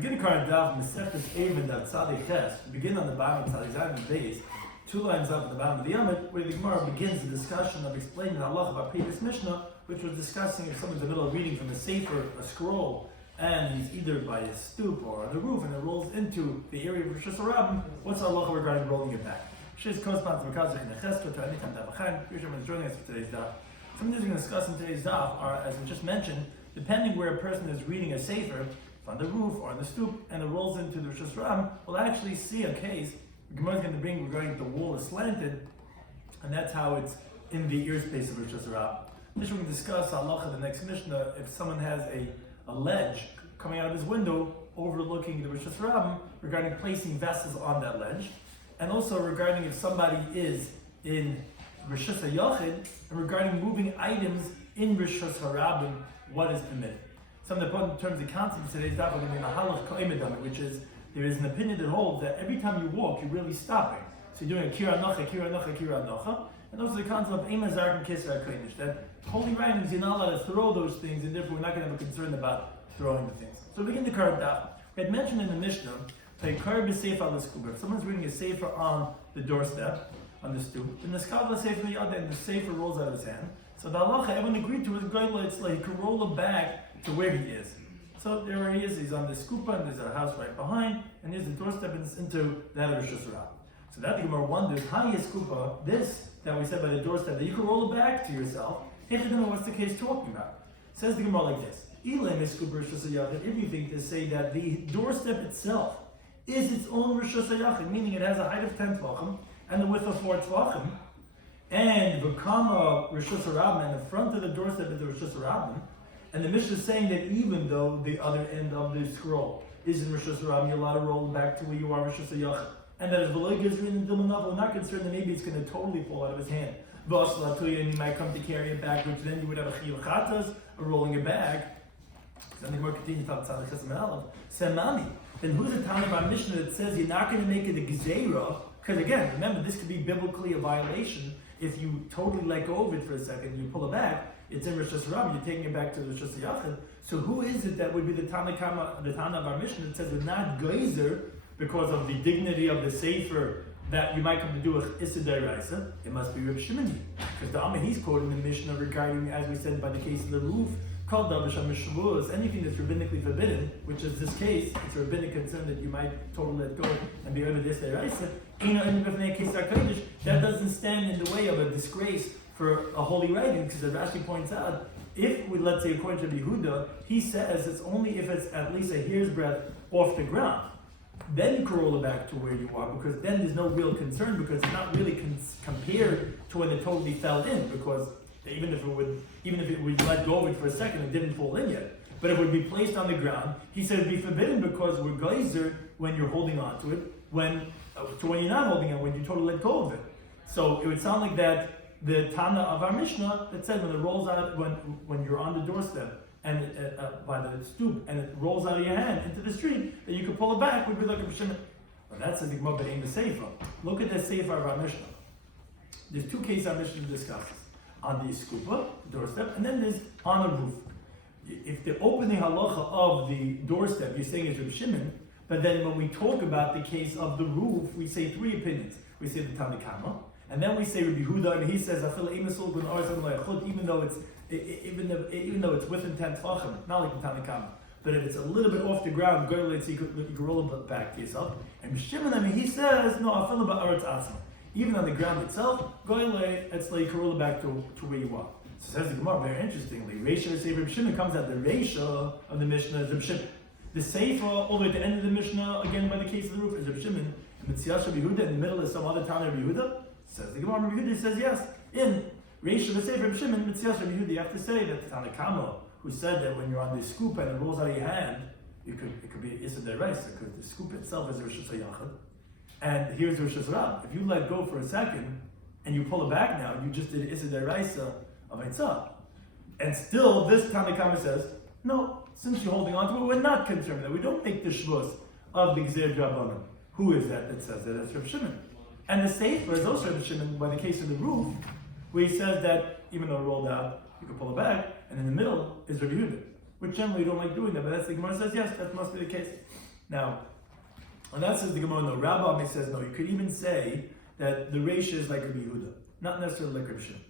Begin the current Daf Mesechtes Eruvin Daf Tzaddik Ches. Begin on the bottom of Tzaddik Zayin base, 2 lines up at the bottom of the Yomit, where the Gemara begins the discussion of explaining the halacha of our previous Mishnah, which was discussing if someone's in the middle of reading from a sefer, a scroll, and he's either by a stoop or on the roof, and it rolls into the area of Rosh Hashanah. What's the halacha regarding rolling it back? Shiz corresponds to Mekazach and Echeskel to anytime Daf Chaim. Here's someone joining us for today's Daf. Some things we're going to discuss in today's Daf are, as we just mentioned, depending where a person is reading a sefer, on the roof or on the stoop, and it rolls into the Rosh Hashanah, we'll actually see a case the Gemara is going to bring regarding the wall is slanted, and that's how it's in the ear space of Rosh Hashanah. This we're going to discuss halacha, the next Mishnah, if someone has a ledge coming out of his window overlooking the Rosh Hashanah, regarding placing vessels on that ledge, and also regarding if somebody is in Rosh Hashanah, and regarding moving items in Rosh Hashanah, what is permitted. Some of the important terms and concepts of today's daf are going to be in a halach ka'imedami, which is there is an opinion that holds that every time you walk, you're really stopping. So you're doing a kira nocha, kira nocha, kira nocha, and also the concept of ema zark and kisra kodesh, that holy writings, you're not allowed to throw those things, and therefore we're not going to have a concern about throwing the things. So begin the current daf. We had mentioned in the Mishnah, if someone's reading a sefer on the doorstep, on the stoop, and the skabla sefer yada, and the sefer rolls out of his hand. So the halacha, everyone agreed to is it's like he could roll it back to where he is. So there where he is, he's on the skupa, and there's a house right behind, and there's the doorstep into that of Rosh Hashanah. So that the Gemara wonders, how is skupa, this that we said by the doorstep, that you can roll it back to yourself, what's the case talking about? Says the Gemara like this, if you think to say that the doorstep itself is its own Rosh Hashanah, meaning it has a height of 10 tvachim, and the width of 4 tvachim, and v'kama Rosh Hashanah, and the front of the doorstep is the Rosh Hashanah, and the Mishnah is saying that even though the other end of the scroll is in Rosh Hashanah, you're allowed to roll back to where you are, Rosh Hashanah. And that is V'lo gives in the Dilmanav, we're not concerned that maybe it's going to totally fall out of his hand. And you might come to carry it back, which then you would have a chiyuv chatas, or rolling it back. Then the Gemara continues to talk about Tzaddik Chesed Me'alav. Semami. Then who's the time of our Mishnah that says you're not going to make it a gezerah? Because again, remember, this could be biblically a violation if you totally let go of it for a second, you pull it back. It's in Rosh Hashanah, you're taking it back to the Rosh Hashanah. So who is it that would be the Tana of our Mishnah that says we're not geyser because of the dignity of the sefer that you might come to do a Issa D'Oraisa? It must be Rabbi Shloimy. Because the Amma he's quoting the Mishnah regarding, as we said by the case of the roof, called Daf Yomi, anything that's rabbinically forbidden, which is this case, it's a rabbinic concern that you might totally let go and be under this D'Oraisa. That doesn't stand in the way of a disgrace for a holy writing, because as Rashi points out, if we, let's say, according to Yehuda, he says it's only if it's at least a hair's breadth off the ground. Then you can roll it back to where you are, because then there's no real concern, because it's not really compared to when it totally fell in, because even if it would let go of it for a second, it didn't fall in yet. But it would be placed on the ground. He said it'd be forbidden because we're geyser when you're holding on to it, when you're not holding it, when you totally let go of it. So it would sound like that the Tana of our Mishnah that said when it rolls out, when you're on the doorstep and by the stoop and it rolls out of your hand into the street, that you could pull it back would be like a Mishnah. But that's a Gemara be'ein the sefer. Look at the sefer of our Mishnah. There's 2 cases our Mishnah discusses: on the skupa, doorstep, and then there's on a roof. If the opening halacha of the doorstep you're saying is Reb Shimon, but then when we talk about the case of the roof, we say 3 opinions. We say the Tanakama. And then we say Rabbi Yehuda, and he says, even though it's within 10 tvachim, not like the Tanakama, but if it's a little bit off the ground, you could roll it back to yourself. And Shimon, he says, no, even on the ground itself, it's like you can roll it back to where you are. So says the Gemara, very interestingly, Rabbi Shimon comes out the Reisha of the Mishnah is Rabbi Shimon. The Sefer, all the way to the end of the Mishnah, again by the case of the roof, is Rabbi Shimon. And Mitzias Rabbi Yehuda, in the middle is some other town of Rabbi Yehuda. Says the Gemara, Rabbi Yehuda says yes. In Reish of the Sefer Rabbi Shimon, Mitzias Rabbi Yehuda, you have to say that the Tanakama, who said that when you're on the scoop and it rolls out of your hand, it could be Issa D'Oraisa, because the scoop itself is Rosh Hashanah. And here's Rosh Hashanah. If you let go for a second and you pull it back now, you just did Issa D'Oraisa of Eitzah. And still, this Tanakama says, no, since you're holding on to it, we're not concerned that we don't make the shvus of the Gzer Drabanan. Who is that says that? That's Rabbi Shimon. And the Sefer is also Rabbi Shimon by the case of the roof, where he says that even though it rolled out, you can pull it back, and in the middle is Rabbi Yehuda, which generally you don't like doing that, but that's the Gemara says yes, that must be the case. Now, and that says the Gemara, no, Rabbi says, no, you could even say that the Reisha is like Rabbi Yehuda, not necessarily like Rabbi Shimon.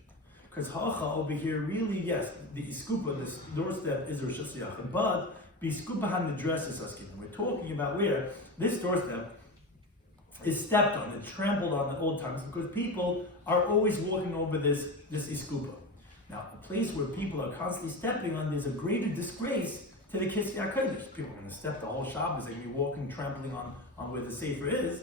Because Hacha over here, really, yes, the Iskupa, this doorstep is Rosh Hashanah, but the Iskupa had the dress is Askin. We're talking about where this doorstep is stepped on and trampled on in old times because people are always walking over this Iskupa. Now, a place where people are constantly stepping on, there's a greater disgrace to the Kisvei HaKodesh. People are going to step the whole Shabbos, they're going to be walking, trampling on where the Sefer is.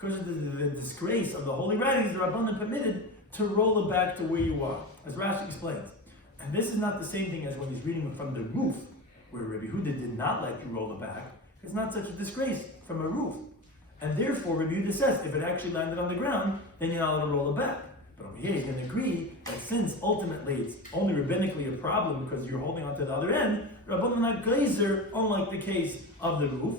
Because of the disgrace of the holy writings, the Rabbanan permitted to roll it back to where you are, as Rashi explains. And this is not the same thing as when he's reading from the roof, where Rabbi Yehuda did not let you roll it back. It's not such a disgrace from a roof. And therefore, Rabbi Yehuda says, if it actually landed on the ground, then you're not allowed to roll it back. But over here, you can agree that since ultimately it's only rabbinically a problem because you're holding on to the other end, Rabbanan not glazer, unlike the case of the roof,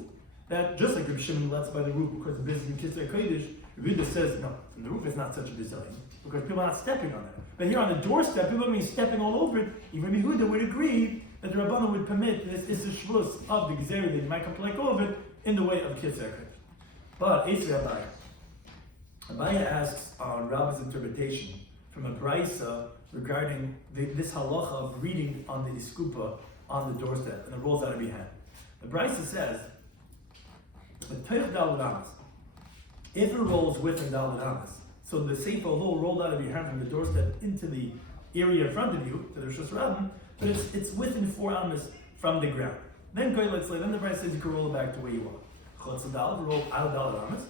that just like Rabbi Shimon lets by the roof because the business in Kisvei HaKodesh, Rabbi Yehuda says, no, from the roof is not such a design because people are not stepping on it. But here on the doorstep, people are going to be stepping all over it. Even Rabbi Yehuda would agree that the Rabbanan would permit this is the shvus of the gezerah that you might come to like over it in the way of Kisvei HaKodesh. But Esrei Abaya asks on Rabbi's interpretation from a brisa regarding this halacha of reading on the iskupa on the doorstep, and it rolls out of your hand. The brisa says, if it rolls within Daled Amas, so the sefer although rolled out of your hand from the doorstep into the area in front of you, to the Rosh Hashanah, but it's within 4 amas from the ground. Then the brisa says you can roll it back to where you are. Roll out of Daled Amas.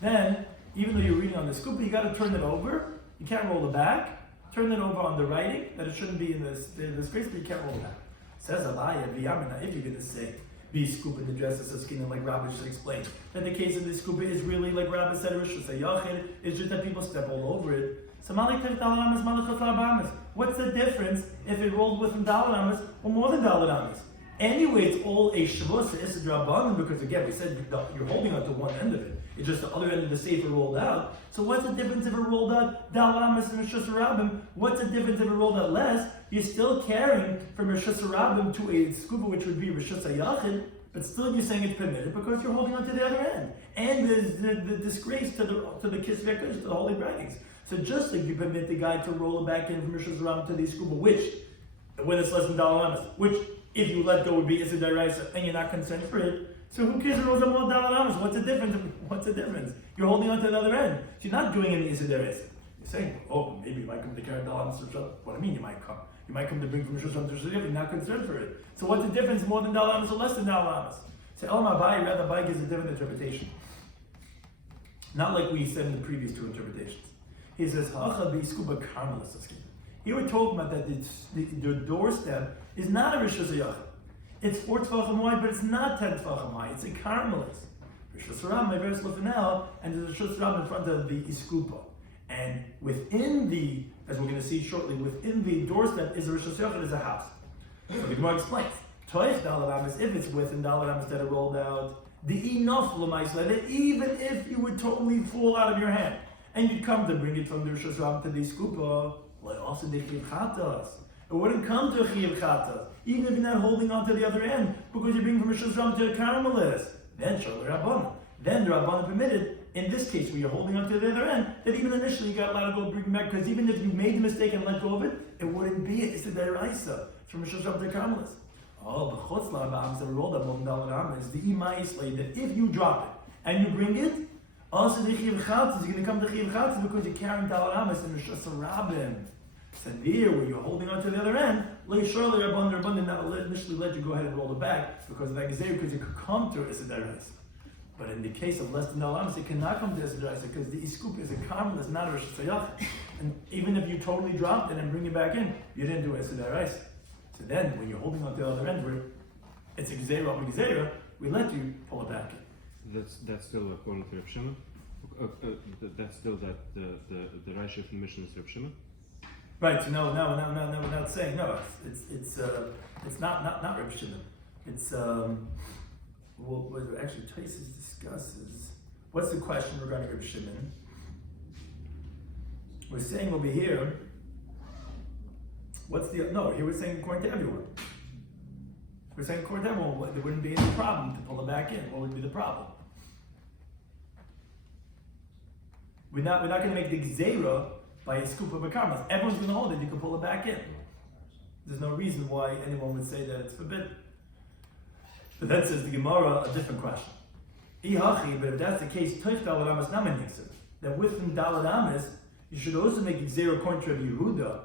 Then, even though you're reading on the scupa, you got to turn it over. You can't roll it back. Turn it over on the writing, that it shouldn't be in the space, but you can't roll it back. Says Abaya, if you're going to say, be scupa, the dress is a skin, like Rabbi just explained, that the case of the scupa is really, like Rabbi said, it's just that people step all over it. So what's the difference if it rolled within Daled Amas or more than Daled Amas? Anyway, it's all a shavus is drabanan because again we said you're holding on to one end of it. It's just the other end of the sefer rolled out. So what's the difference if it rolled out Daled Amas and Rishus Rabbim? What's the difference if it rolled out less? You're still carrying from Rishus Rabbim to a scuba which would be Rishus Yachid, but still you're saying it's permitted because you're holding on to the other end. And there's the disgrace to the Kisvei HaKodesh, to the holy writings. So just like you permit the guy to roll it back in from Rishus Rabbim to the scuba, which when it's less than Daled Amas, which if you let go would be Issa Daraisa and you're not concerned for it, so who cares if it was a more Daled Amas? What's the difference? You're holding on to the other end. So you're not doing any Issa Daraisa. You're saying, oh, maybe you might come to carry Daled Amas or Shul. What do I mean you might come? You might come to bring from Shul to Shul, you're not concerned for it. So what's the difference, more than Daled Amas or less than Daled Amas? So El Mabai, rather Bai gives a different interpretation. Not like we said in the previous 2 interpretations. He says, Hacha bi scuba carmelis. Here we're talking about that the doorstep is not a Rishus Yachid. It's 4 Tvachim wide, but it's not 10 Tvachim high. It's a Carmelis. Rishus Rabbim, my verse Lefanel, and there's a Rishus Rabbim in front of the Iskupa. And within the, as we're going to see shortly, within the doorstep is a Rishus Yachid, is a house. So the Gemara explains, Toich Daled Amas, if it's within Daled Amas that are rolled out, the enough L'maisla, that even if you would totally fall out of your hand, and you'd come to bring it from the Rishus Rabbim to the Iskupa, also the Chiv Chatas. It wouldn't come to a Chiv Chatas, even if you're not holding on to the other end, because you're bringing from a Rishus Rabbim to a Carmelis. Then Shal Rabbanan. Then the Rabbanan permitted, in this case where you're holding on to the other end, that even initially you got allowed to go bring it back, because even if you made the mistake and let go of it, it wouldn't be it. It's a Deraisa from Rishus Rabbim to Carmelis. Oh, the Chutzla Ba'am said rolled up on Daled Amas, the Imai that if you drop it and you bring it, also the Chiv Chatas, you're going to come to Chiv Chatas because you're carrying Daled Amas and Rishus Rabbim. So there, where you're holding on to the other end, surely Rabban did not initially let you go ahead and roll it back because of that gezerah, because you could come to Issa Daraisa. But in the case of less than Daled Amas, it cannot come to Issa Daraisa because the Iskup is a Carmelis, not a Rosh Hashanah. And even if you totally dropped it and bring it back in, you didn't do Issa Daraisa. So then, when you're holding on to the other end, where it's a gezerah of a gezerah, we let you pull it back in. That's still according to Reb Shimon. That's still that the Rashi of the Mishnah is Reb Shimon. Right. So no, we're not saying no. It's not Reb Shimon. It's what actually Tosfos discusses. What's the question regarding Reb Shimon? We're saying over here. Here we're saying according to everyone. We're saying according to that, well, there wouldn't be any problem to pull it back in. What would be the problem? We're not going to make the gzeira by a scoop of a karmelis. Everyone's going to hold it. You can pull it back in. There's no reason why anyone would say that it's forbidden. But then says the Gemara a different question. But if that's the case, that within Dalad Amis, you should also make it zero according to Rabbi Yehuda,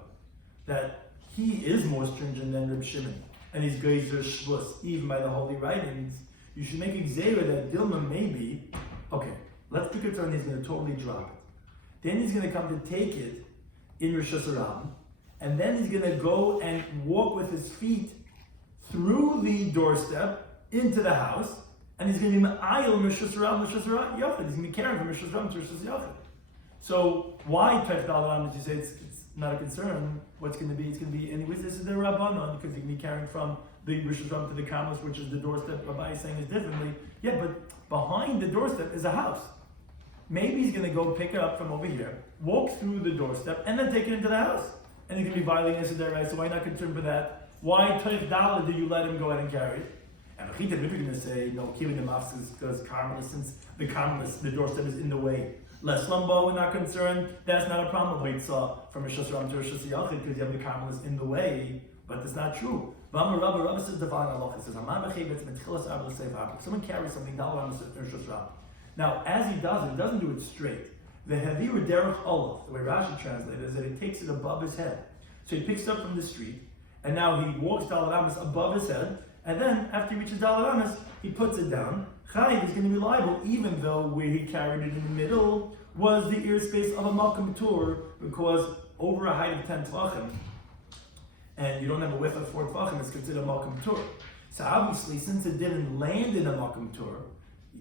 that he is more stringent than Reb Shimon, and he's geyser shvus, even by the holy writings. You should make it zero that Dilma maybe, okay, let's pick it on, he's going to totally drop it. Then he's going to come to take it in Rosh Hashanah, and then he's going to go and walk with his feet through the doorstep into the house, and he's going to be ma'ayil Rosh Hashanah Yachid. He's going to be carrying from Rosh Hashanah to Rosh Hashanah. So why Tech Dalaram, did you say it's not a concern? What's going to be? It's going to be, anyways, this is the Rabbanon, because you can be carrying from the Rosh Hashanah to the Kamas, which is the doorstep. Rabbi is saying is differently. Yeah, but behind the doorstep is a house. Maybe he's going to go pick it up from over here, walk through the doorstep, and then take it into the house. And he's going to be violating this there, right? So why not concerned for that? Why Tech Dalaram do you let him go ahead and carry it? And if you're going to say, no, keeping the mafs because Carmelis, since the Carmelis, the doorstep is in the way. Less Lambo, we're not concerned. That's not a problem. But it's from Rosh Hashanah to Rosh Hashanah because you have the Carmelis in the way. But that's not true. Rabbi says divine Allah. He says, if someone carries something, now, as he doesn't do it straight. The Haviru Derech Olaf, the way Rashi translates it, is that he takes it above his head. So he picks it up from the street, and now he walks Dalaramas above his head, and then after he reaches Dalaramas, he puts it down. Chayiv is going to be liable, even though where he carried it in the middle was the airspace of a Malkam Tur, because over a height of 10 Tvachim, and you don't have a width of 4 Tvachim, it's considered a Malkam Tur. So obviously, since it didn't land in a Malkam Tur,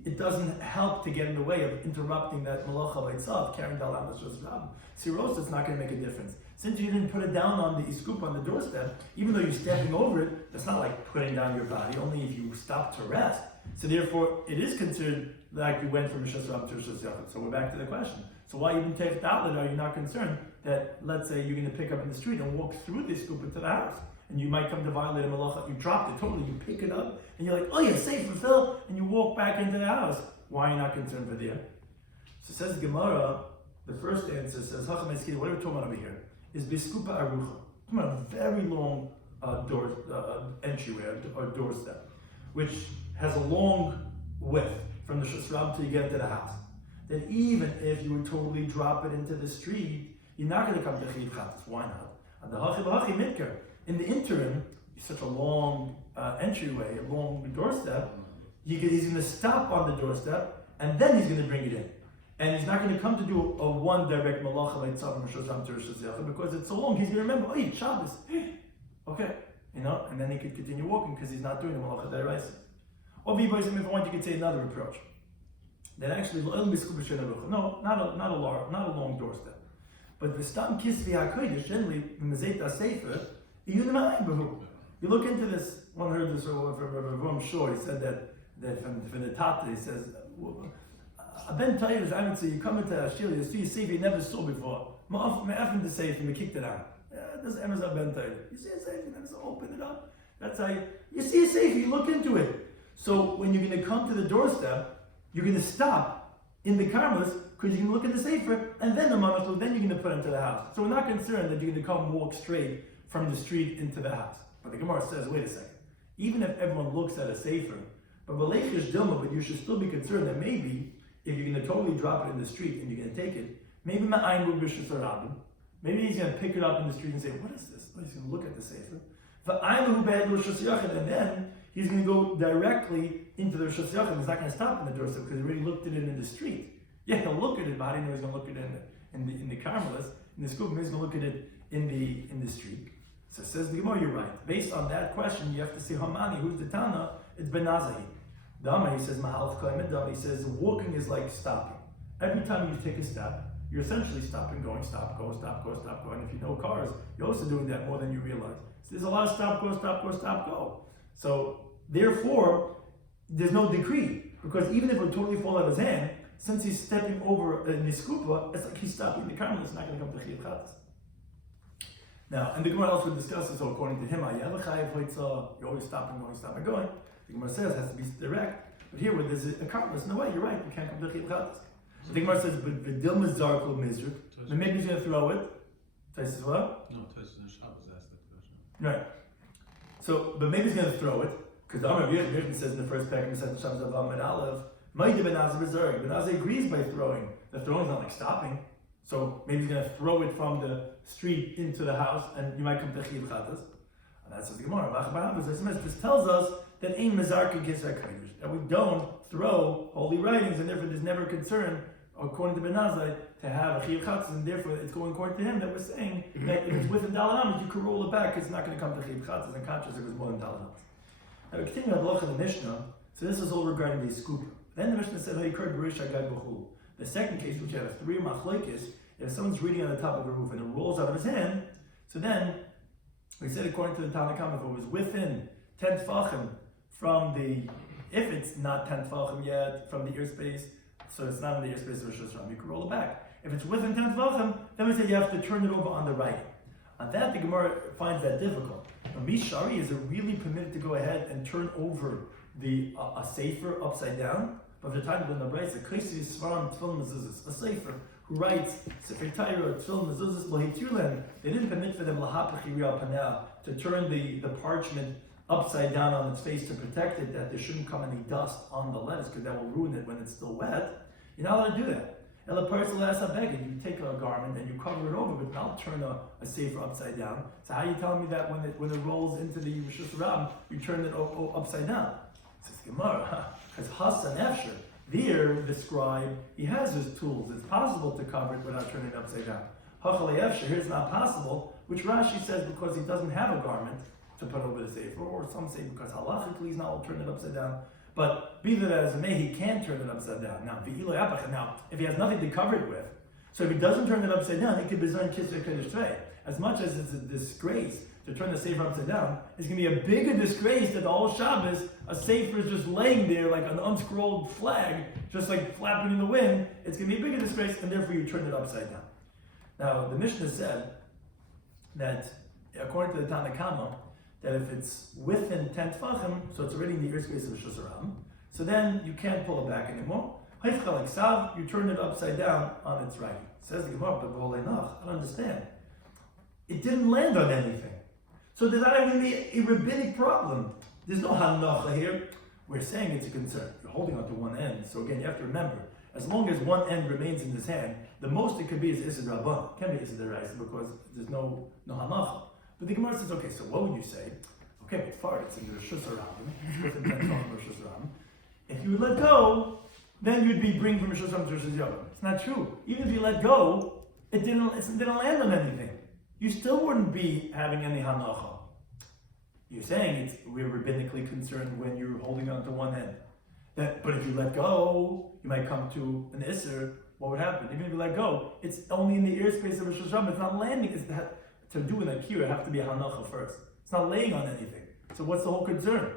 it doesn't help to get in the way of interrupting that malacha by itself, carrying Dalaramas just Rab. Siros, it's not going to make a difference. Since you didn't put it down on the scoop on the doorstep, even though you're stepping over it, that's not like putting down your body, only if you stop to rest. So therefore, it is considered like you went from Rosh Hashanah to Rosh Hashanah. So we're back to the question. So why even take outlet? Are you not concerned that, let's say, you're going to pick up in the street and walk through this scoop into the house, and you might come to violate a malacha, you dropped it totally, you pick it up, and you're like, oh, you're safe, fulfill, and you walk back into the house. Why are you not concerned for there? So says Gemara, the first answer says, what are we talking about over here? Is Biskupa Arucha. Talking about a very long entryway or doorstep, which has a long width from the Shasram till you get into the house. Then even if you would totally drop it into the street, you're not going to come to Chiv Chatas. Why not? In the interim, such a long entryway, a long doorstep, he's going to stop on the doorstep, and then he's going to bring it in. And he's not going to come to do a one direct malacha like tzavim shazam to Rosh Hashanah because it's so long. He's going to remember, oh, it's Shabbos. Okay, and then he could continue walking because he's not doing the malacha deraisa. Or if you want, you could say another approach. That actually, no, not a long doorstep. But the stam kisvi hakodesh generally in the zeta sefer, you look into this. One heard this from Ram Shor. He said that from the Tata, he says. Ben Tayyid is, I would say, you come into Ashir, you see a sefer you never saw before. Ma'afim the sefer, you kicked it out. This is Amazon Ben Tayyid. You see a sefer, you never saw, open it up. That's how you see a sefer, you look into it. So when you're going to come to the doorstep, you're going to stop in the Karmelis because you can look at the sefer, and then the Mamashlo, then you're going to put into the house. So we're not concerned that you're going to come walk straight from the street into the house. But the Gemara says, wait a second. Even if everyone looks at a sefer, but you should still be concerned that maybe if you're going to totally drop it in the street and you're going to take it, maybe he's going to pick it up in the street and say, what is this? He's going to look at the sefer. And then he's going to go directly into the Rosh Hashanah. He's not going to stop in the doorstep because he already looked at it in the street. Yeah, he'll look at it, but how do you know he's going to look at it in the Carmelis, in the scoop? He's going to look at it in the street. So says the Gemara, you're right. Based on that question, you have to say Hamani, who's the Tana? It's Ben Nazahi. Dama, he says, Mahalach Koyim Dama, he says, walking is like stopping. Every time you take a step, you're essentially stopping, going, stop, go, stop, go, stop, go. And if you know cars, you're also doing that more than you realize. So there's a lot of stop, go, stop, go, stop, go. So, therefore, there's no decree. Because even if it would totally fall out of his hand, since he's stepping over a niskupa, it's like he's stopping the camera, it's not going to come to Chiv Chatas. Now, and the Gemara also discusses, so according to him, you're always stopping, going. The Gemara says it has to be direct. But here, where there's a cartless, no way, you're right, you can't come to Chiyuv Chatas. The Gemara says, but Vidil Mizarkul Mizruk, then maybe he's going to throw it. Tais says what? No, Tais and Shabbos asked that question. Right. So, but maybe he's going to throw it, because the Amar Yechon says in the first parak, he says in Shabbos of Amid Aleph, Maida Ben Azar Bezerg. Ben Azar agrees by throwing. The throwing's not like stopping. So maybe he's going to throw it from the street into the house, and you might come to Chiyuv Chatas. And that says the Gemara. This tells us that Ein Mezarka Kisar Kodesh, that we don't throw holy writings, and therefore there's never concern, according to Ben Azai, to have a Chiyuv Chatas, and therefore it's going according to him that we're saying that if it's within Dalet Amos, you can roll it back, it's not going to come to Chiyuv Chatas, and conscious it was more than Dalet Amos. Now we continue on Halacha the Mishnah, so this is all regarding the scoop. Then the Mishnah said, the second case, which you have 3 machlokes, if someone's reading on the top of a roof and it rolls out of his hand, so then we said according to the Tanna Kamma, if it was within 10 tefachim from the, if it's not 10 tefachim yet from the ear space, so it's not in the ear space of Rosh Hashanah, you can roll it back. If it's within 10 tefachim, then we said you have to turn it over on the right. On that, the Gemara finds that difficult. Now, Mishari, is it really permitted to go ahead and turn over a sefer upside down? But the time when the writes a Kaisi Svaram Tfilm Mezuzah, a sefer who writes Sefer Torah Tfilm Mezuzah Lahitulen, they didn't permit for them Lahapachiri Panel to turn the parchment upside down on its face to protect it, that there shouldn't come any dust on the lettuce because that will ruin it when it's still wet. You're not allowed to do that. Ela Parsel Asabeg, you take a garment and you cover it over, but not turn a sefer upside down. So how are you telling me that when it rolls into the Rosh Hashanah, you turn it upside down? Says Gemara, because Hassan Efsher, there, the scribe, he has his tools. It's possible to cover it without turning it upside down. Hachalei Efsher, here it's not possible, which Rashi says because he doesn't have a garment to put over the sefer, or some say because halachically he's not allowed to turn it upside down. But be that as it may, he can turn it upside down. Now, if he has nothing to cover it with, so if he doesn't turn it upside down, he could bezon kisser kodesh tvei. As much as it's a disgrace to turn the sefer upside down, it's going to be a bigger disgrace that the whole Shabbos, a sefer is just laying there like an unscrolled flag, just like flapping in the wind. It's going to be a bigger disgrace, and therefore you turn it upside down. Now, the Mishnah said that, according to the Tanna Kamma, that if it's within 10 tefachim, so it's already in the ear space of Rosh Hashanah, so then you can't pull it back anymore. You turn it upside down on its right. Says the Gemara, but I don't understand. It didn't land on anything. So there's not even a rabbinic problem. There's no hanacha here. We're saying it's a concern. You're holding on to one end. So again, you have to remember, as long as one end remains in his hand, the most it could be is Issad Rabban. It can't be Issad Deraisa because there's no hanacha. But the Gemara says, okay, so what would you say? Okay, but far it's in the Rosh Hashanah, within 10 tefachim Rosh Hashanah. If you would let go, then you'd be bringing from Rosh Hashanah to Rosh Hashanah. It's not true. Even if you let go, it didn't land on anything. You still wouldn't be having any hanacha. You're saying we're rabbinically concerned when you're holding on to one end. But if you let go, you might come to an Isser. What would happen? Even if you let go, it's only in the ear space of Rosh Hashanah. It's not landing. To do an akira, it have to be a hanacha first. It's not laying on anything. So what's the whole concern?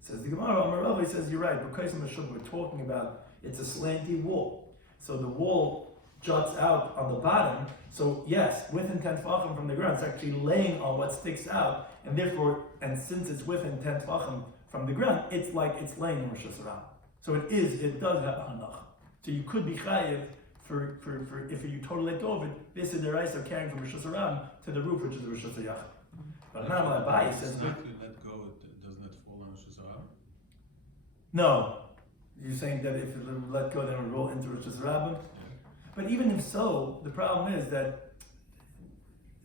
Says the Gemara, Amar Rabbi says you're right. Because we're talking about it's a slanty wall. So the wall juts out on the bottom. So yes, within 10 tefachim from the ground, it's actually laying on what sticks out, and therefore, and since it's within 10 tefachim from the ground, it's like it's laying in Rosh Hashanah. So it does have a hanacha. So you could be chayiv for if you totally let go of it, this is the rice of carrying from Rosh Hashanah to the roof, which is the Rosh Hashanah. But now my Abai says, let go, doesn't it fall on Rosh Hashanah? No. You're saying that if you let go, then it will roll into Rosh Hashanah? Yeah. But even if so, the problem is that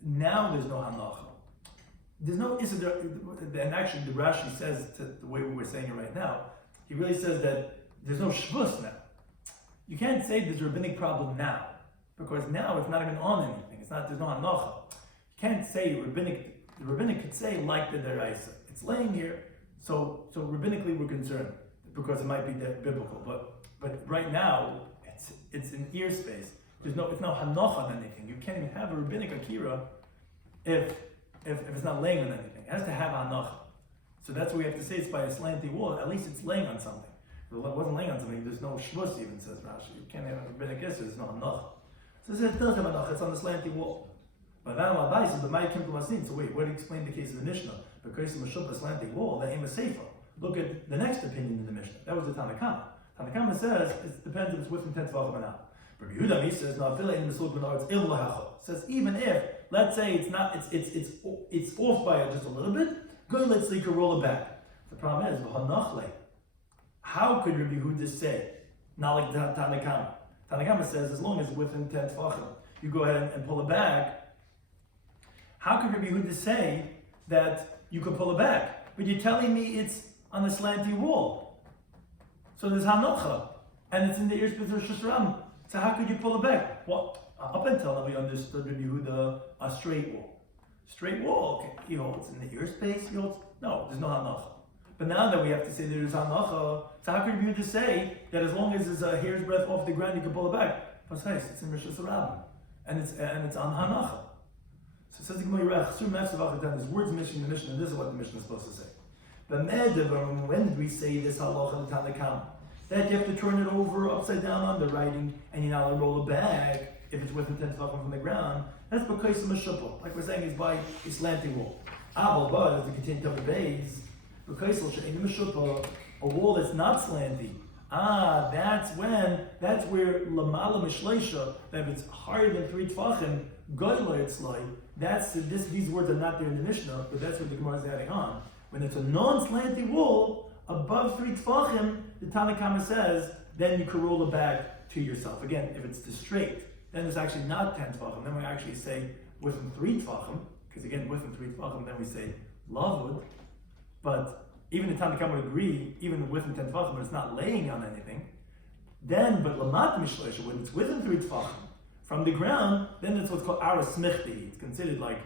now there's no hanacha. There's no and actually the Rashi says, the way we're saying it right now, he really says that there's no shvus now. You can't say there's a rabbinic problem now, because now it's not even on anything. There's no hanacha. You can't say the rabbinic could say like the deraisa. It's laying here, so rabbinically we're concerned because it might be biblical. But right now it's in ear space. It's no hanacha on anything. You can't even have a rabbinic akira if it's not laying on anything. It has to have hanacha. So that's what we have to say. It's by a slanty wall. At least it's laying on something. If it wasn't laying on something, there's no shvus even, says Rashi. You can't have a rabbinic issue, there's no hanacha. So it does have hanacha, it's on the slanty wall. But then Rabbi says, "But my came to Masin." So wait, what do you explain the case of the Mishnah? Because of a slanting wall, that aim a sefer. Look at the next opinion in the Mishnah. That was the Tanakama. Tanakama says it depends if it's within 10 tefachim or not. Rabbi Yehuda says, "No, it's says even if, let's say it's not, it's off by just a little bit. Good, let's say you can roll it back. The problem is, how could Rabbi Yehuda say, not like Tanakama? Tanakama says as long as it's within 10 tefachim, you go ahead and pull it back. How could Rabbi Yehuda say that you can pull it back? But you're telling me it's on the slanty wall. So there's hanocha, and it's in the ear space of Shusram. So how could you pull it back? Well, up until now we understood Rabbi Yehuda a straight wall. Straight wall, okay, he holds in the ear space, he holds, no, there's no hanocha. But now that we have to say there's hanocha, so how could Rabbi Yehuda say that as long as it's a hair's breadth off the ground, you can pull it back? It's in Rishus Rabbim, and it's on hanocha. So it says the Gemara, there's words missing in the Mishnah, and this is what the Mishnah is supposed to say. But when did we say this halacha the Tanakama? That you have to turn it over upside down on the writing, and you're not allowed to roll it back if it's within 10 tefachim from the ground. That's because of a shuppa. Like we're saying, is by a slanting wall. But as we continue to the base, because a wall that's not slanty. That's where lamala mishleisha, that if it's higher than 3 tefachim, goyla it's like. These words are not there in the Mishnah, but that's what the Gemara is adding on. When it's a non-slanty wall above 3 tefachim, the Tanakama says, then you can roll it back to yourself. Again, if it's the straight, then it's actually not 10 tefachim. Then we actually say within 3 tefachim, because again, within 3 tefachim, then we say lavud. But even the Tanakama would agree, even within 10 tefachim, but it's not laying on anything. Then, but lamat mishleisha, when it's within 3 tefachim from the ground, then it's what's called aras smichti. It's considered like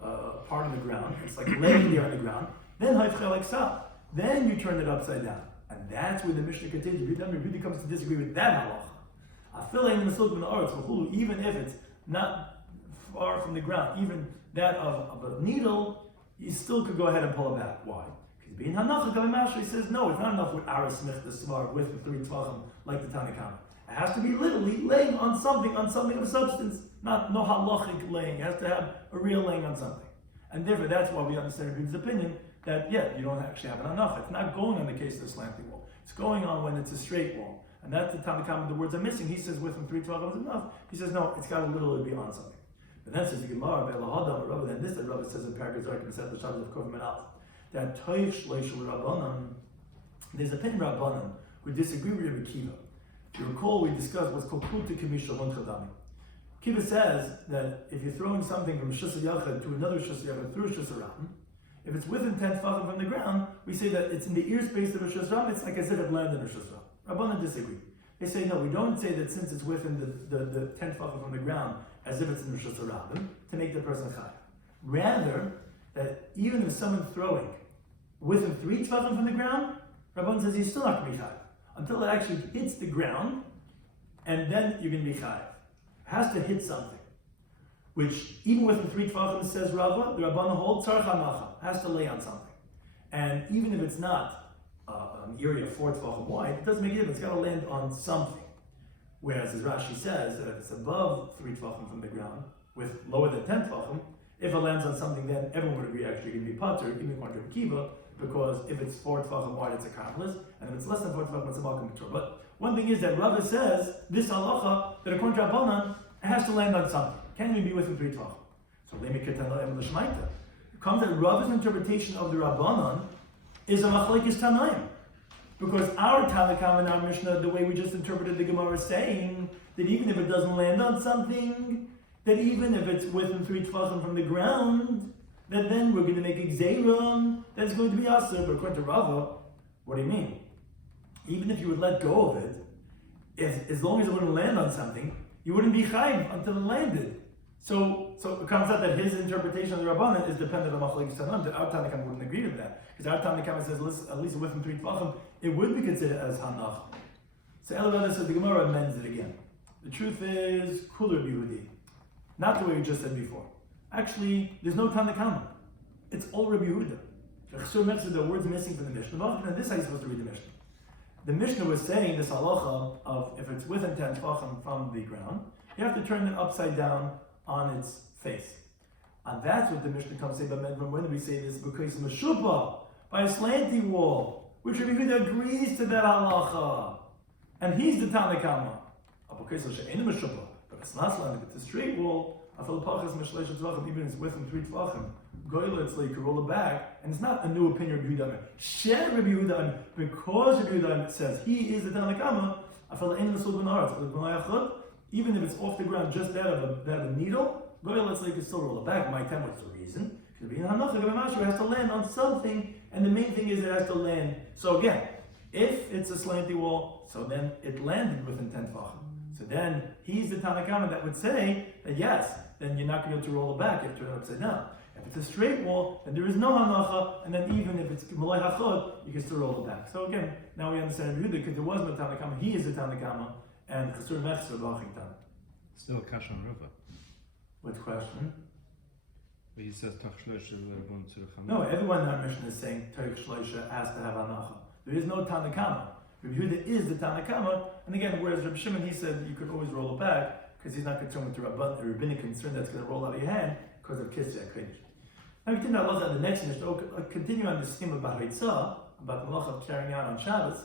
part of the ground. It's like laying there on the ground. Then haifchel like sa. Then you turn it upside down. And that's where the Mishnah continues. Really comes to disagree with that halacha. Even if it's not far from the ground, even that of a needle, you still could go ahead and pull it back. Why? Because being hanacha, he says no, it's not enough with aras smichti svar with the 3 tefachim like the Tanakama. It has to be literally laying on something of substance, not no halachic laying. It has to have a real laying on something. And therefore, that's why we understand Rabbi's opinion that, you don't actually have enough. It's not going on the case of the slanting wall. It's going on when it's a straight wall. And that's the Tanakama, the words are missing. He says within 3 tefachim is enough. He says, no, it's got to literally be on something. But then says the Gemara, rather than this, that Rabbi says in Paragraph Zarek, the Shabbos of Kov Menal, that Toiv Shleishul Rabbanan, there's a opinion Rabbanan who disagree with Rabbi Kiva. If you recall, we discussed what's called Kulta Kimisha Hon Chadami. Kiva says that if you're throwing something from Shus Yachad to another Shus Yachad through Shus Ram, if it's within 10 tefachim from the ground, we say that it's in the ear space of a Shus Ram, it's like as if it landed in a Shus Ram. Rabbanan disagree. They say, no, we don't say that since it's within the 10 tefachim from the ground, as if it's in the Shus Ram, to make the person chai. Rather, that even if someone's throwing within 3 tefachim from the ground, Rabbanan says he's still not going to be chai. Until it actually hits the ground, and then you're going to be chayiv. It has to hit something, which even within 3 tefachim says Rava, the Rabbana holds tzarich hanacha, has to lay on something, and even if it's not an area 4 tefachim wide, it doesn't make a difference. It's got to land on something. Whereas, as Rashi says, that if it's above 3 tefachim from the ground, with lower than 10 tefachim, if it lands on something, then everyone would agree actually you're going to be patur, even according to Kiva. Because if it's 4 tefachim wide, it's a kaplis, and if it's less than 4 tefachim, it's a malkum matur. But one thing is that Rava says this halacha that according to Rabbanan, it has to land on something. It can't even be within 3 tefachim. So it comes that Rava's interpretation of the Rabbanan is a machlekes tanaim, because our Tanakam and our Mishnah, the way we just interpreted the Gemara, is saying that even if it doesn't land on something, that even if it's within 3 tefachim from the ground, that then we're going to make exerum that's going to be aser. But according to Rava, what do you mean? Even if you would let go of it, as long as it wouldn't land on something, you wouldn't be chayiv until it landed. So it comes out that his interpretation of the Rabbanan is dependent on machlekes tanaim. That our Tanakam wouldn't agree with that, because our Tanakam says at least within 3 tefachim it would be considered as hanach. So Elevada says the Gemara amends it again. The truth is Kuler Bihudi, not the way we just said before. Actually, there's no Tanakama. It's all Rabbi Yehuda. The words missing from the Mishnah. And this is how you're supposed to read the Mishnah. The Mishnah was saying this halacha of if it's within 10 tefachim from the ground, you have to turn it upside down on its face. And that's what the Mishnah comes to say. But when do we say this? Because Meshupa, by a slanty wall, which Rabbi Yehuda agrees to that halacha. And he's the Tanakama. But it's not slanted, it's a straight wall. Even it's within 3 tvachim. Goyla, it's like you roll it back, and it's not a new opinion of Rabbi Yehuda. Share Rabbi Yehuda, because Rabbi Yehuda says he is the Tanakama. Even if it's off the ground, just that of a needle, Goyla, it's like you still roll it back. My time, what's the reason? Because it has to land on something, and the main thing is it has to land. So again, if it's a slanty wall, so then it landed within 10 tvachim. So then he's the Tanakama that would say that yes, then you're not going to be able to roll it back if it's turned upside down. If it's a straight wall, then there is no hanacha, and then even if it's malay hachod, you can still roll it back. So again, now we understand Yehuda because there was no Tanakama, he is the Tanakama, and Chasur Mechser Bachik Tan. Still Kash on Rava. What question? He says Tach Shloisha Eruvin Daf. No, everyone in our mission is saying Tach Shloisha has to have hanacha. There is no Tanakama. Rabbi Yehuda is the Tanakama, and again, whereas Rabbi Shimon, he said you could always roll it back because he's not concerned with the rabbinic concern that's going to roll out of your hand because of Kisya Kodesh. Now we continue on the next Mishnah. Continue on this theme about Haitzah, about the malach of carrying out on Shabbos.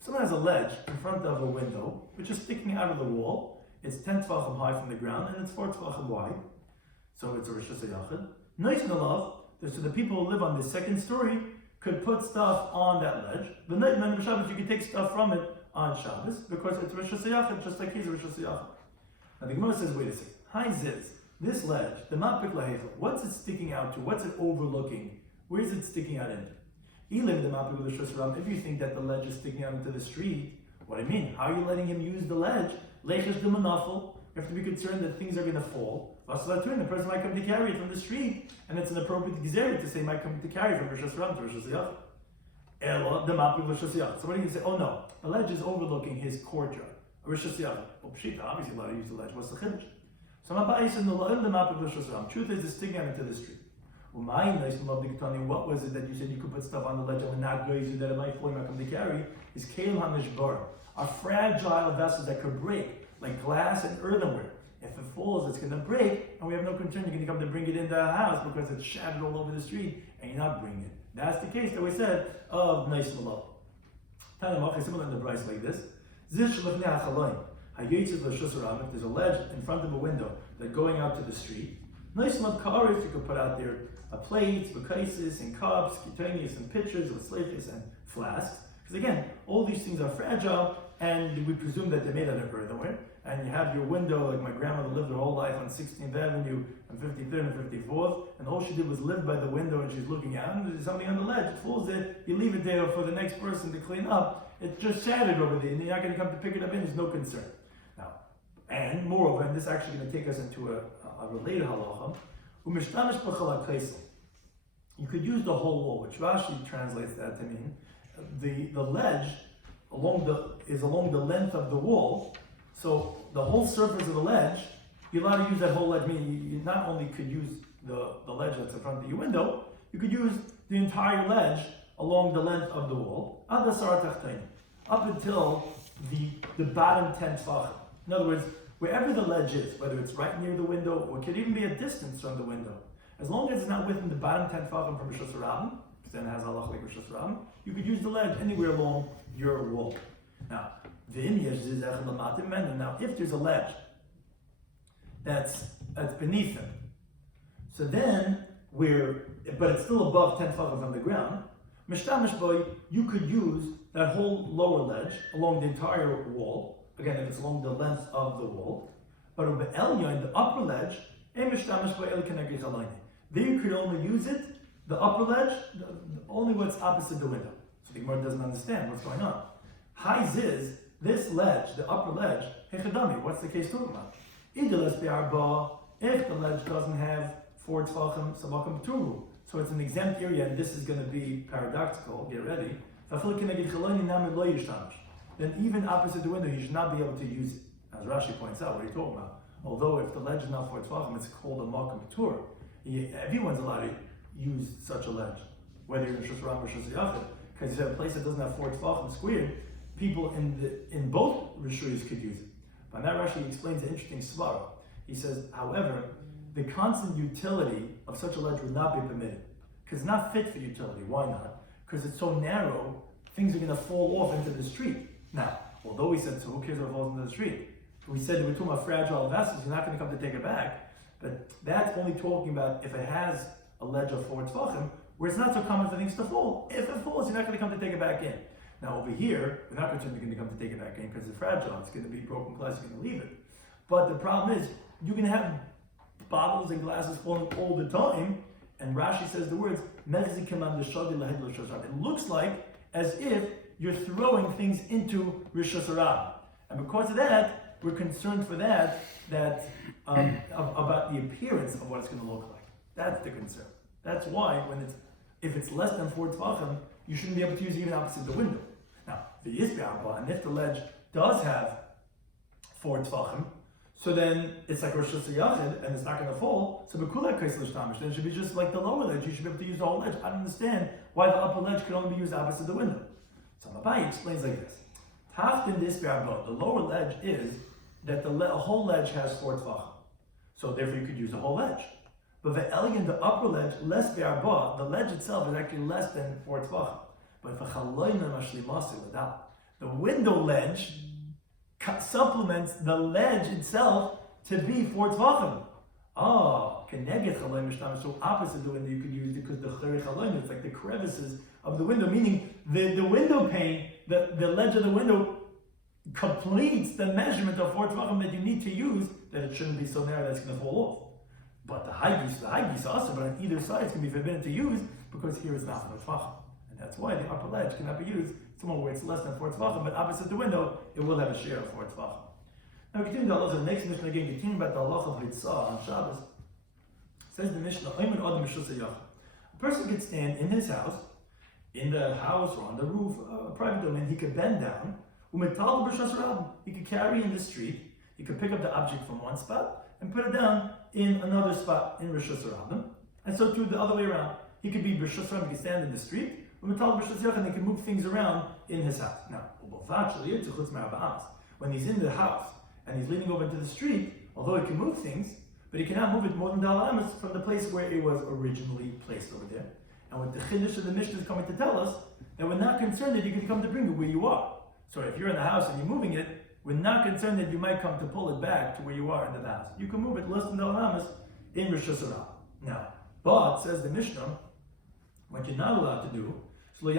Someone has a ledge in front of a window which is sticking out of the wall. It's 10 tvachim high from the ground and it's 4 tvachim wide. So it's a Rosh Hashanah. Nice nalav. So the people who live on the second story could put stuff on that ledge. The night man of Shabbos, you can take stuff from it on Shabbos because it's Rosh Hashanah, just like he's a Rosh Hashanah. Now the Gemara says, wait a second. Hi Ziz, this ledge, the mapik lahechel, what's it sticking out to? What's it overlooking? Where is it sticking out into? If you think that the ledge is sticking out into the street, what do you mean? How are you letting him use the ledge? You have to be concerned that things are going to fall. The person might come to carry it from the street, and it's an appropriate gzera to say might come to carry from Rosh Hashanah to Rosh Hashanah. Ela the mapik Rosh Hashanah. So what do you say? Oh no, the ledge is overlooking his courtyard. Rosh Hashanah. Well, Pshita, obviously allowed to use the ledge. What's the chiddush? So the mapik Rosh Hashanah. Truth is, it's sticking out into the street. What was it that you said you could put stuff on the ledge and not go that it might fall, you might come to carry? Is kelim hamishbar, are fragile vessels that could break, like glass and earthenware. If it falls, it's going to break, and we have no concern you're going to come to bring it into the house because it's shattered all over the street, and you're not bringing it. That's the case that we said of nice malach. Tanamach is similar in the price like this. If there's a ledge in front of a window that's going out to the street, nice malach ka'aris, you could put out there plates, cases, and cups, kitanias, and pitchers, with sliches and flasks. Because again, all these things are fragile, and we presume that they're made out of earthenware. And you have your window, like my grandmother lived her whole life on 16th Avenue, and 53rd and 54th, and all she did was live by the window, and she's looking out, and there's something on the ledge, it falls there, you leave it there for the next person to clean up, it's just shattered over there, and you're not going to come to pick it up in, there's no concern. Now, and moreover, and this is actually going to take us into a related halacha, you could use the whole wall, which Rashi translates that to mean the ledge is along the length of the wall, so the whole surface of the ledge, you're allowed to use that whole ledge. Meaning you not only could use the ledge that's in front of your window, you could use the entire ledge along the length of the wall, up until the bottom 10 tvachim. In other words, wherever the ledge is, whether it's right near the window or it could even be a distance from the window, as long as it's not within the bottom 10 tvachim from Rosh Hashanah, because then it has halach like Rosh Hashanah, you could use the ledge anywhere along your wall. Now, if there's a ledge that's beneath him, so then but it's still above 10 tvachim from the ground, you could use that whole lower ledge along the entire wall. Again, if it's along the length of the wall, but in the upper ledge, there you could only use it, the upper ledge, only what's opposite the window. So the Gemara doesn't understand what's going on. High ziz, this ledge, the upper ledge, what's the case talking about? If the ledge doesn't have 4 tvachim, sabakim turu, so it's an exempt area, and this is going to be paradoxical, get ready. Then even opposite the window, you should not be able to use it. As Rashi points out, what are you talking about? Although if the ledge is not 4 tvachim, it's called a makom tur. Everyone's allowed to use such a ledge, whether you're in Shusram or Shusayachid, because you have a place that doesn't have 4 tvachim squared, people in both Rishuyas could use it. But now Rashi explains an interesting svara. He says, however, the constant utility of such a ledge would not be permitted. Because it's not fit for utility. Why not? Because it's so narrow, things are going to fall off into the street. Now, although we said, so who cares what falls into the street? We said we're talking about fragile vessels, you're not going to come to take it back. But that's only talking about if it has a ledge of 4 tefachim, where it's not so common for things to fall. If it falls, you're not going to come to take it back in. Now over here, we're not concerned you're going to come to take it back in because it's fragile. It's going to be broken glass, you're going to leave it. But the problem is, you're going to have bottles and glasses falling all the time. And Rashi says the words, it looks like as if you're throwing things into Rish Hashanah. And because of that, we're concerned for that about the appearance of what it's going to look like. That's the concern. That's why if it's less than 4 tefachim, you shouldn't be able to use it even opposite the window. Now, and if the ledge does have 4 tefachim, so then it's like Rosh Hashanah and it's not going to fall. So then it should be just like the lower ledge. You should be able to use the whole ledge. I don't understand why the upper ledge could only be used opposite the window. So Mabai explains like this. The lower ledge is that the whole ledge has 4 tefachim. So therefore you could use the whole ledge. But the elegant, the upper ledge, less be'arba, the ledge itself is actually less than 4 tefachim. But the window ledge supplements the ledge itself to be 4 tefachim. So opposite the window you could use it because the cherech halayim, it's like the crevices of the window, meaning the window pane, the ledge of the window completes the measurement of 4 tefachim that you need to use, that it shouldn't be so narrow that it's going to fall off. But the high geese also, but on either side it's going to be forbidden to use because here it's not 4 tefachim. And that's why the upper ledge cannot be used somewhere where it's less than 4 tefachim, but opposite the window, it will have a share of 4 tefachim. Now we continue the halacha. The next Mishnah again, continuing about the halacha of Hitzah on Shabbos. Says the Mishnah, a person could stand in his house, in the house or on the roof, a private domain, he could bend down, he could carry in the street, he could pick up the object from one spot and put it down in another spot in Rosh Hashanah. And so too the other way around. He could be Rosh Hashanah, he could stand in the street, and he can move things around in his house. Now, when he's in the house and he's leaning over into the street, although he can move things, but he cannot move it more than Dalamas from the place where it was originally placed over there. And what the Chiddush of the Mishnah is coming to tell us, that we're not concerned that you can come to bring it where you are. So if you're in the house and you're moving it, we're not concerned that you might come to pull it back to where you are into the house. You can move it less than Dalamas in Rosh Hashanah. Now, but, says the Mishnah, what you're not allowed to do, you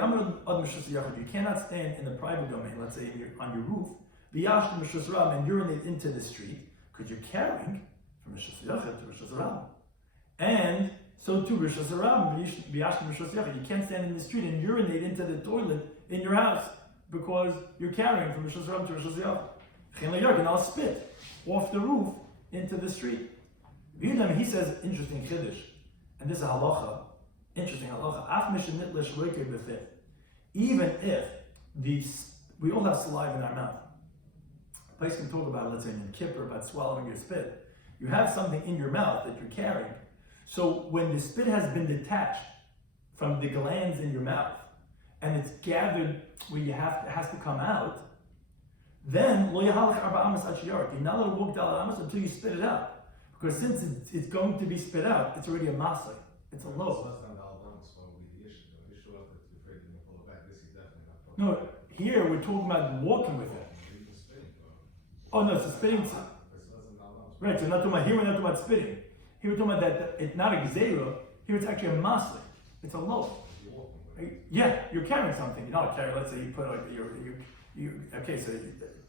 cannot stand in the private domain, let's say on your roof, and urinate into the street, because you're carrying from Rosh Hashanah to Rosh Hashanah. And so too, Rosh Hashanah, you can't stand in the street and urinate into the toilet in your house, because you're carrying from Rosh Hashanah to Rosh Hashanah. And I'll spit off the roof into the street. He says, interesting chiddush, and this is a halacha, interesting halacha. Even if we all have saliva in our mouth. A place can talk about it, let's say in Kippur, about swallowing your spit. You have something in your mouth that you're carrying. So when the spit has been detached from the glands in your mouth, and it's gathered where it has to come out, then you're not allowed to walk down until you spit it out. Because since it's going to be spit out, it's already a masay. It's a low. No, here we're talking about walking with it. Oh no, it's a spitting. Right, so we're not talking about, here we're not talking about spitting. Here we're talking about that it's not a gzeira, here it's actually a masay. It's a low. Yeah, you're carrying something. You're not carrying, let's say you put okay, so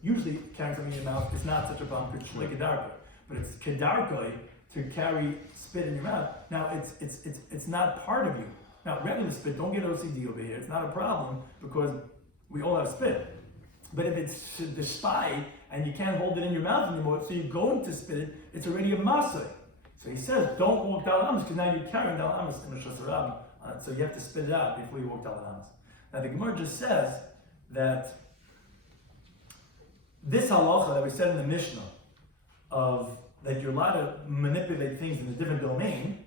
usually carrying something in your mouth is not such a problem because it's like kedarka. But it's kedarka to carry spit in your mouth. Now it's not part of you. Now regular spit, don't get OCD over here. It's not a problem because we all have spit. But if it's the spy and you can't hold it in your mouth anymore, so you're going to spit it, it's already a masay. So he says, don't walk dalamas because now you're carrying dalamas in the shasarab. So you have to spit it out before you walk dalamas. Now the Gemara just says that this halacha that we said in the Mishnah of that you're allowed to manipulate things in a different domain.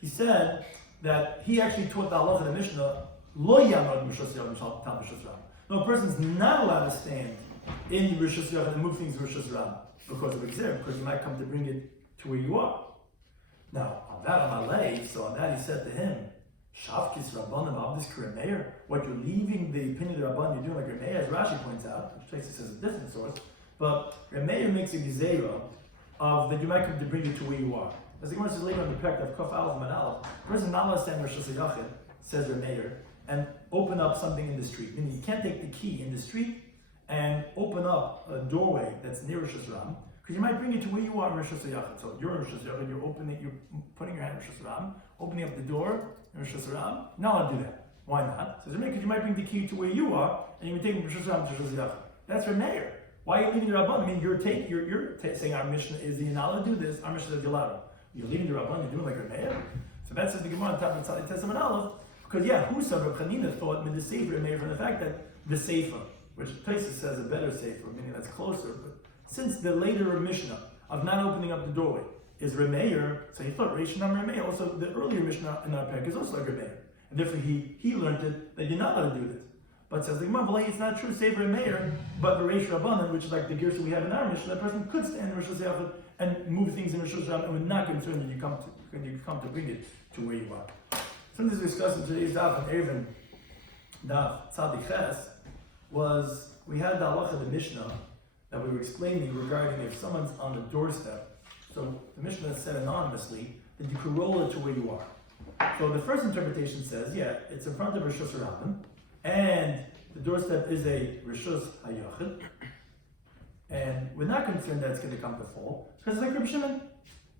He said that he actually taught the halacha in the Mishnah. No, a person's not allowed to stand in Rishus Yachid and move things to Rishus Ram because of Exer, because you might come to bring it to where you are. Now, on that Amalei, so on that he said to him, Shavkis Rabbanim Abdis Remeir, what you're leaving the opinion of the Rabban, you're doing like Remeir, as Rashi points out, which Tracy says a different source, but Remeir makes a Gezerah of that you might come to bring it to where you are. As the Gemara says later on the parak of Kaf Aleph and Aleph, a person not allowed to stand Rosh Hashanah, says Remeir, and open up something in the street. Meaning you can't take the key in the street and open up a doorway that's near Rosh Hashanah, because you might bring it to where you are in Rosh Hashanah. So you're in Rosh Hashanah, you're putting your hand in Rosh Hashanah, opening up the door in Rosh Hashanah. Now I'll do that. Why not? So because you might bring the key to where you are, and you can take Rosh Hashanah to Rosh Hashanah. That's Remeir. Why are you leaving the Rabban? I mean, you're saying our Mishnah is you're not allowed to do this. Our Mishnah is you're allowed. You're leaving the Rabban. You're doing like Remeir. So that says the Gemara on top of the Testament Aleph. Because who said Reb Chanina thought mid the Sefer Remeir from the fact that the Sefer, which Tosfos says a better Sefer, meaning that's closer. But since the later Mishnah of not opening up the doorway is Remeir, so he thought Reish Nam Remeir. Also, the earlier Mishnah in our parak is also like Remeir, and therefore he learned it that you're not allowed to do this. But says the Gemara, it's not true, Sefer Remeir, but Reish Rabbanan, which is like the Gersa we have in our Mishnah, that person could stand in Rosh Hashanah and move things in Rosh Hashanah and would not concern when you come to bring it to where you are. Something to discuss in today's Daf on Eruvin Daf Tzadik Ches was we had the halacha of the Mishnah that we were explaining regarding if someone's on the doorstep. So the Mishnah said anonymously that you could roll it to where you are. So the first interpretation says, it's in front of Rishus Rabban, and the doorstep is a Rishus Hayachid, and we're not concerned that it's going to come to fall because it's like Reb Shimon.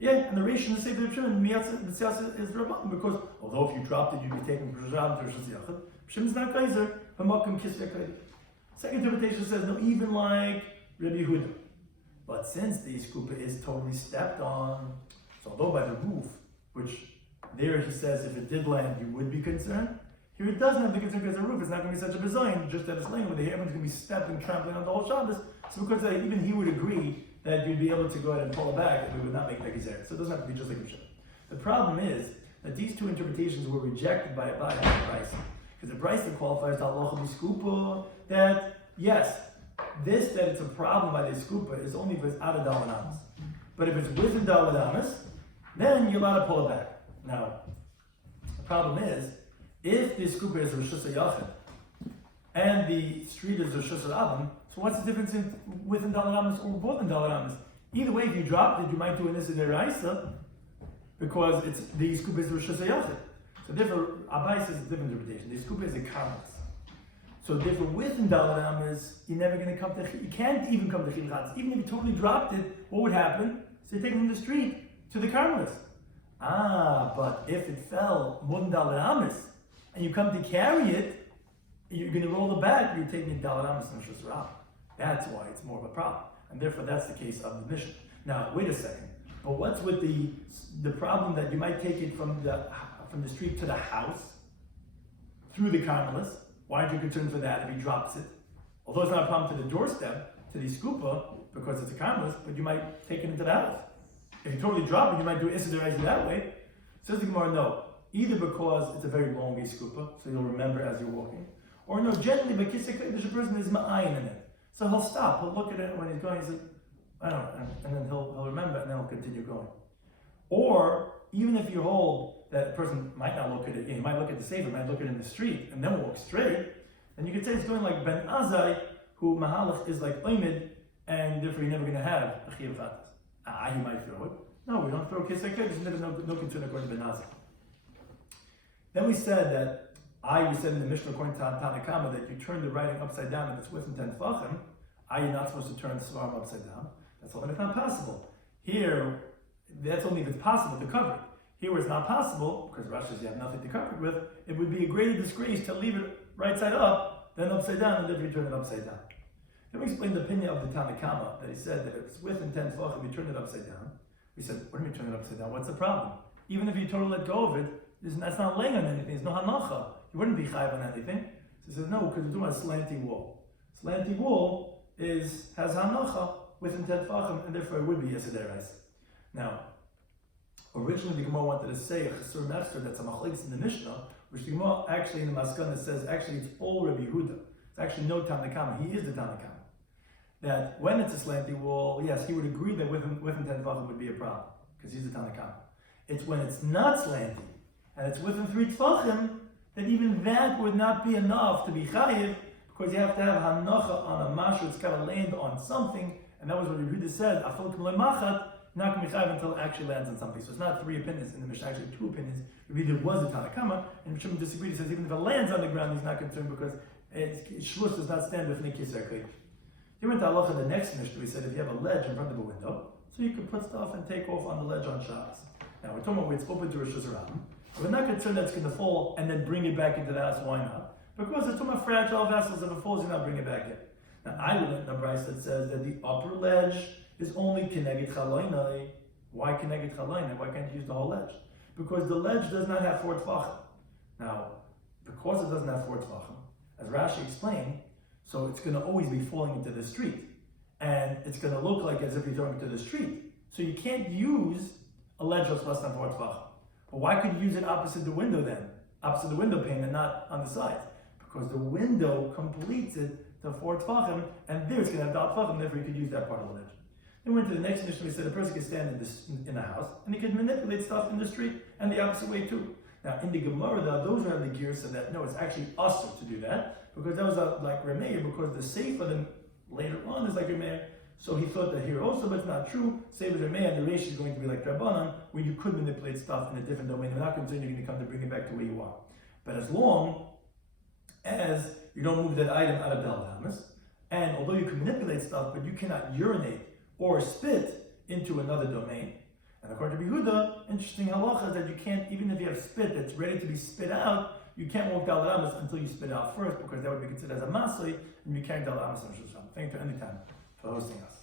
And the Reish in the Sefer Reb Shimon, Miyasa is Rabban, because although if you dropped it, you'd be taking Rishus Rabban to Rishus Hayachid. Shimon's not Kaiser, Hamakim Kisvei Kaiser. Second interpretation says, no, even like Rabbi Yehuda. But since the skupa is totally stepped on, so although by the roof, which there he says if it did land, you would be concerned, here it doesn't have to be concerned because the roof is not going to be such a bizayin, just that it's laying where the everyone's going to be stepping, trampling on the whole Shabbos. So because even he would agree that you'd be able to go ahead and pull it back and we would not make that gezerah. So it doesn't have to be just like Rishon. The problem is that these two interpretations were rejected by Bryce. Because the Bryce that qualifies the halacha b'skupa that yes, that it's a problem by the skupa is only if it's out of daladamas. But if it's within daladamas, then you're allowed to pull it back. Now, the problem is, if the skupa is Rishus Hayachid and the street is Rishus Rabban, so what's the difference in within daladamas or both in daladamas? Either way, if you dropped it, you might do an Issa Deraisa because it's the skupa is Rishus Hayachid. So therefore, Abai says a different interpretation. The skupa is a karmas. So therefore, within Daladam is you're never going to come to. You can't even come to Chilchatz. Even if you totally dropped it, what would happen? So you take it from the street to the Carmelis. But if it fell more than Daladamis and you come to carry it, you're going to roll it back. You're taking it Daladamis and Rosh Hashanah. That's why it's more of a problem, and therefore that's the case of the mission. Now, wait a second. But what's with the problem that you might take it from the street to the house through the Carmelis? Why aren't you concerned for that if he drops it? Although it's not a problem to the doorstep, to the skupa, because it's a karmelis, but you might take it into the house. If you totally drop it, you might do Issa Deraisa that way. Says the Gemara, no. Either because it's a very long skupa, so you'll remember as you're walking, or no, generally, but there's a person is ma'ayin in it. So he'll stop, he'll look at it when he's going, he says, I don't know, and then he'll remember it, and then he'll continue going. Or, even if you hold that a person might not look at it, he might look at the sefer, might look at it in the street, and then walk straight, then you could say it's going like Ben Azai, who Mahalach is like Oimid, and therefore you're never going to have a Chiyuv Fatas. You might throw it. No, we don't throw kids like that, there's never no concern according to Ben Azai. Then we said we said in the Mishnah according to Tanakama that you turn the writing upside down if it's within 10 tefachim, you're not supposed to turn the svarim upside down. That's only if it's not possible. Here, that's only if it's possible to cover it. Here where it's not possible, because Rashi says you have nothing to cover it with, it would be a greater disgrace to leave it right side up than upside down, and then you turn it upside down. Then we explained the opinion of the Tanakama, that he said that if it's within 10 tefachim, you turn it upside down. We said, what do you mean turn it upside down? What's the problem? Even if you totally let go of it, that's not laying on anything, there's no hanacha. You wouldn't be chayav on anything. So he says, no, because we're doing a slanty wall. Slanty wall has hanacha within 10 tefachim, and therefore it would be yesiderais. Now, originally the Gemara wanted to say a chesur nefzer that's a machlekes in the Mishnah, which the Gemara actually in the Maskana says actually it's all Rabbi Yehuda. It's actually no Tanakama. He is the Tanakama. that when it's a slanty wall, yes, he would agree that within 10 tefachim would be a problem, because he's a Tanna Kama. It's when it's not slanty, and it's within 3 tefachim, that even that would not be enough to be chayiv, because you have to have hanacha on a mashu, it's got to land on something, and that was what Rabbi said, afil kum lemachat, not going to be chayiv until it actually lands on something. So it's not 3 opinions in the Mishnah, actually 2 opinions. Rabbi was a Tanna Kama, and Shimon disagreed. He says even if it lands on the ground, he's not concerned because shlush does not stand with nikis kodesh. He went to halacha the next Mishnah. He said if you have a ledge in front of a window, so you can put stuff and take off on the ledge on Shabbos. Now we're talking about where it's open to Rosh Hashanah. We're not concerned that it's going to fall and then bring it back into the house. Why not? Because it's talking about fragile vessels. If it falls, you're not bring it back in. Now I would in a brayso that says that the upper ledge is only keneged chalaynai. Why keneged chalaynai? Why can't you use the whole ledge? Because the ledge does not have 4 tefachim. Now, because it doesn't have 4 tefachim, as Rashi explained, so it's going to always be falling into the street. And it's going to look like as if you're throwing it to the street. So you can't use a ledge that's less than 4 tefachim. But why could you use it opposite the window then? Opposite the window pane and not on the sides? Because the window completes it to 4 tefachim, and there it's going to have dot tefachim, therefore you could use that part of the ledge. Then we went to the next mission. We said a person can stand in the house and he can manipulate stuff in the street, and the opposite way too. Now in the Gemara, those are the gears so that no, it's actually usher to do that, because that was like Remeir, because the safe of them later on is like Remeir. So he thought that here also, but it's not true. Save as Remeir, and the ratio is going to be like Rabbanan, where you could manipulate stuff in a different domain. They're not concerned you're going to come to bring it back to where you are. But as long as you don't move that item out of Belvamis, and although you can manipulate stuff, but you cannot urinate or spit into another domain. And according to Yehuda, interesting halacha is that you can't, even if you have spit that's ready to be spit out, you can't walk Dal Ramas until you spit out first, because that would be considered as a masli, and you can't Dal Ramas on Shushan. Thank you anytime for hosting us.